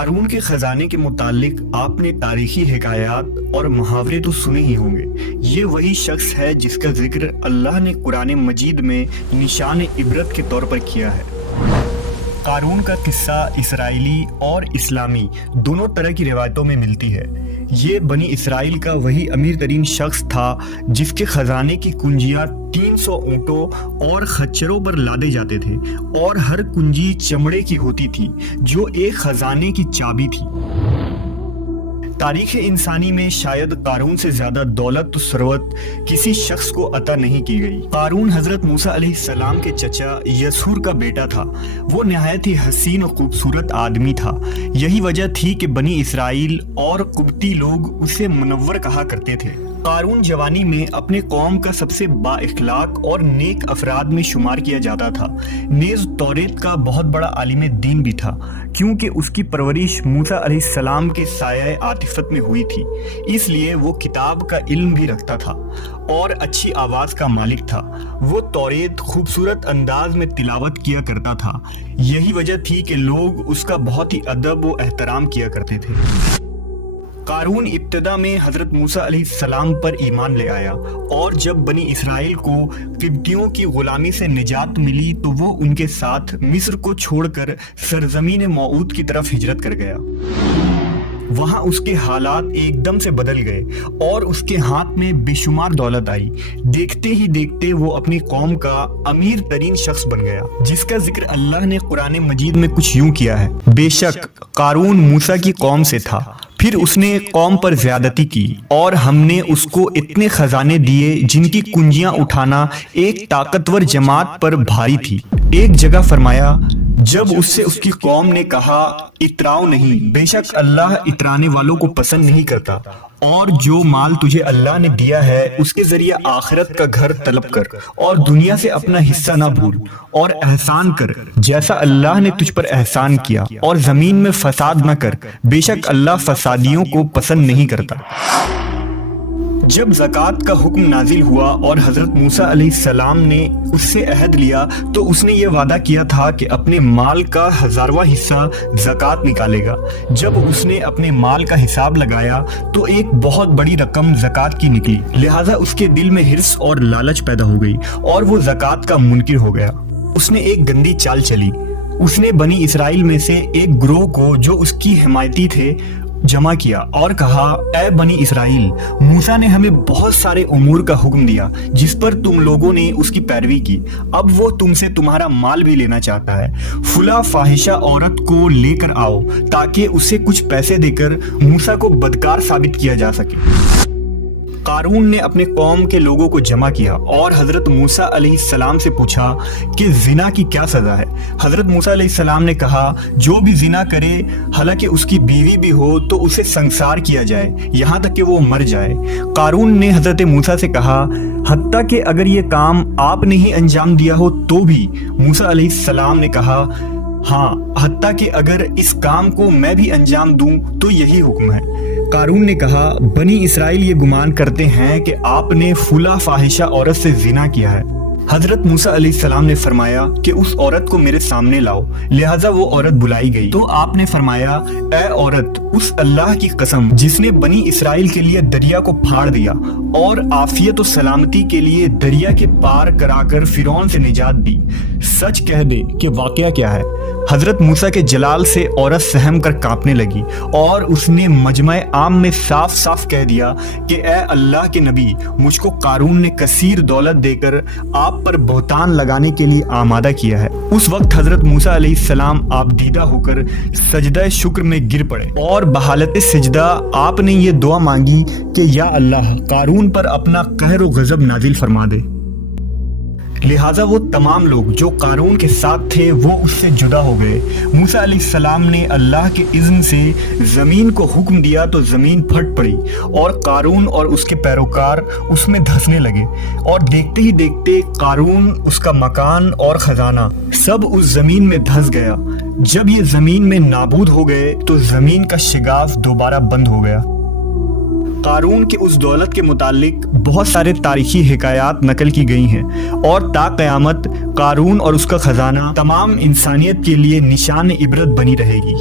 قارون کے خزانے کے متعلق آپ نے تاریخی حکایات اور محاورے تو سنے ہی ہوں گے۔ یہ وہی شخص ہے جس کا ذکر اللہ نے قرآن مجید میں نشان عبرت کے طور پر کیا ہے۔ قارون کا قصہ اسرائیلی اور اسلامی دونوں طرح کی روایتوں میں ملتی ہے۔ یہ بنی اسرائیل کا وہی امیر ترین شخص تھا جس کے خزانے کی کنجیاں 300 اونٹوں اور خچروں پر لادے جاتے تھے، اور ہر کنجی چمڑے کی ہوتی تھی جو ایک خزانے کی چابی تھی۔ تاریخ انسانی میں شاید قارون سے زیادہ دولت و ثروت کسی شخص کو عطا نہیں کی گئی۔ قارون حضرت موسیٰ علیہ السلام کے چچا یسور کا بیٹا تھا۔ وہ نہایت ہی حسین و خوبصورت آدمی تھا۔ یہی وجہ تھی کہ بنی اسرائیل اور قبطی لوگ اسے منور کہا کرتے تھے۔ قارون جوانی میں اپنے قوم کا سب سے با اخلاق اور نیک افراد میں شمار کیا جاتا تھا۔ نیز توریت کا بہت بڑا عالم دین بھی تھا، کیونکہ اس کی پرورش موسیٰ علیہ السلام کے سایہ عاطفت میں ہوئی تھی، اس لیے وہ کتاب کا علم بھی رکھتا تھا اور اچھی آواز کا مالک تھا۔ وہ توریت خوبصورت انداز میں تلاوت کیا کرتا تھا۔ یہی وجہ تھی کہ لوگ اس کا بہت ہی ادب و احترام کیا کرتے تھے۔ قارون ابتدا میں حضرت موسیٰ علیہ السلام پر ایمان لے آیا، اور جب بنی اسرائیل کو قبطیوں کی غلامی سے نجات ملی تو وہ ان کے ساتھ مصر کو چھوڑ کر سرزمین موعود کی طرف ہجرت کر گیا۔ وہاں اس کے حالات ایک دم سے بدل گئے اور اس کے ہاتھ میں بے شمار دولت آئی۔ دیکھتے ہی دیکھتے وہ اپنی قوم کا امیر ترین شخص بن گیا، جس کا ذکر اللہ نے قرآن مجید میں کچھ یوں کیا ہے: بے شک قارون موسیٰ کی قوم سے تھا، پھر اس نے قوم پر زیادتی کی، اور ہم نے اس کو اتنے خزانے دیے جن کی کنجیاں اٹھانا ایک طاقتور جماعت پر بھاری تھی۔ ایک جگہ فرمایا، جب اس سے اس کی قوم نے کہا اتراؤ نہیں، بے شک اللہ اترانے والوں کو پسند نہیں کرتا، اور جو مال تجھے اللہ نے دیا ہے اس کے ذریعے آخرت کا گھر طلب کر، اور دنیا سے اپنا حصہ نہ بھول، اور احسان کر جیسا اللہ نے تجھ پر احسان کیا، اور زمین میں فساد نہ کر، بے شک اللہ فسادیوں کو پسند نہیں کرتا۔ جب زکوٰۃ کا حکم نازل ہوا اور حضرت موسیٰ علیہ السلام نے اس سے عہد لیا تو اس نے یہ وعدہ کیا تھا کہ اپنے مال کا 1000واں حصہ زکوٰۃ نکالے گا۔ جب اس نے اپنے مال کا حساب لگایا تو ایک بہت بڑی رقم زکوٰۃ کی نکلی، لہٰذا اس کے دل میں حرص اور لالچ پیدا ہو گئی اور وہ زکوٰۃ کا منکر ہو گیا۔ اس نے ایک گندی چال چلی۔ اس نے بنی اسرائیل میں سے ایک گروہ کو جو اس کی حمایتی تھے جمع کیا اور کہا، اے بنی اسرائیل، موسیٰ نے ہمیں بہت سارے امور کا حکم دیا جس پر تم لوگوں نے اس کی پیروی کی، اب وہ تم سے تمہارا مال بھی لینا چاہتا ہے۔ فلاں فاحشہ عورت کو لے کر آؤ تاکہ اسے کچھ پیسے دے کر موسیٰ کو بدکار ثابت کیا جا سکے۔ قارون نے اپنے قوم کے لوگوں کو جمع کیا اور حضرت موسیٰ علیہ السلام سے پوچھا کہ زنا کی کیا سزا ہے۔ حضرت موسیٰ علیہ السلام نے کہا، جو بھی زنا کرے حالانکہ اس کی بیوی بھی ہو تو اسے سنسار کیا جائے یہاں تک کہ وہ مر جائے۔ قارون نے حضرت موسیٰ سے کہا، حتیٰ کہ اگر یہ کام آپ نے ہی انجام دیا ہو تو بھی؟ موسیٰ علیہ السلام نے کہا، ہاں، حتیٰ کہ اگر اس کام کو میں بھی انجام دوں تو یہی حکم ہے۔ قارون نے کہا، بنی اسرائیل یہ گمان کرتے ہیں کہ آپ نے فلاں فاحشہ عورت سے زنا کیا ہے۔ حضرت موسیٰ علیہ السلام نے فرمایا کہ اس عورت کو میرے سامنے لاؤ، لہٰذا وہ عورت بلائی گئی تو آپ نے فرمایا، اے عورت، اس اللہ کی قسم جس نے بنی اسرائیل کے لیے دریا کو پھاڑ دیا اور عافیت و سلامتی کے لیے دریا کے پار کرا کر فرعون سے نجات دی، سچ کہہ دے کہ واقعہ کیا ہے۔ حضرت موسیٰ کے جلال سے عورت سہم کر کانپنے لگی اور اس نے مجمع عام میں صاف صاف کہہ دیا کہ اے اللہ کے نبی، مجھ کو قارون نے کثیر دولت دے کر آپ پر بہتان لگانے کے لیے آمادہ کیا ہے۔ اس وقت حضرت موسیٰ علیہ السلام آپ دیدہ ہو کر سجدہ شکر میں گر پڑے اور بحالت سجدہ آپ نے یہ دعا مانگی کہ یا اللہ، قارون پر اپنا قہر و غضب نازل فرما دے۔ لہٰذا وہ تمام لوگ جو قارون کے ساتھ تھے وہ اس سے جدا ہو گئے۔ موسیٰ علیہ السلام نے اللہ کے اذن سے زمین کو حکم دیا تو زمین پھٹ پڑی اور قارون اور اس کے پیروکار اس میں دھنسنے لگے، اور دیکھتے ہی دیکھتے قارون، اس کا مکان اور خزانہ سب اس زمین میں دھنس گیا۔ جب یہ زمین میں نابود ہو گئے تو زمین کا شگاف دوبارہ بند ہو گیا۔ قارون کے اس دولت کے متعلق بہت سارے تاریخی حکایات نقل کی گئی ہیں، اور تا قیامت قارون اور اس کا خزانہ تمام انسانیت کے لیے نشان عبرت بنی رہے گی۔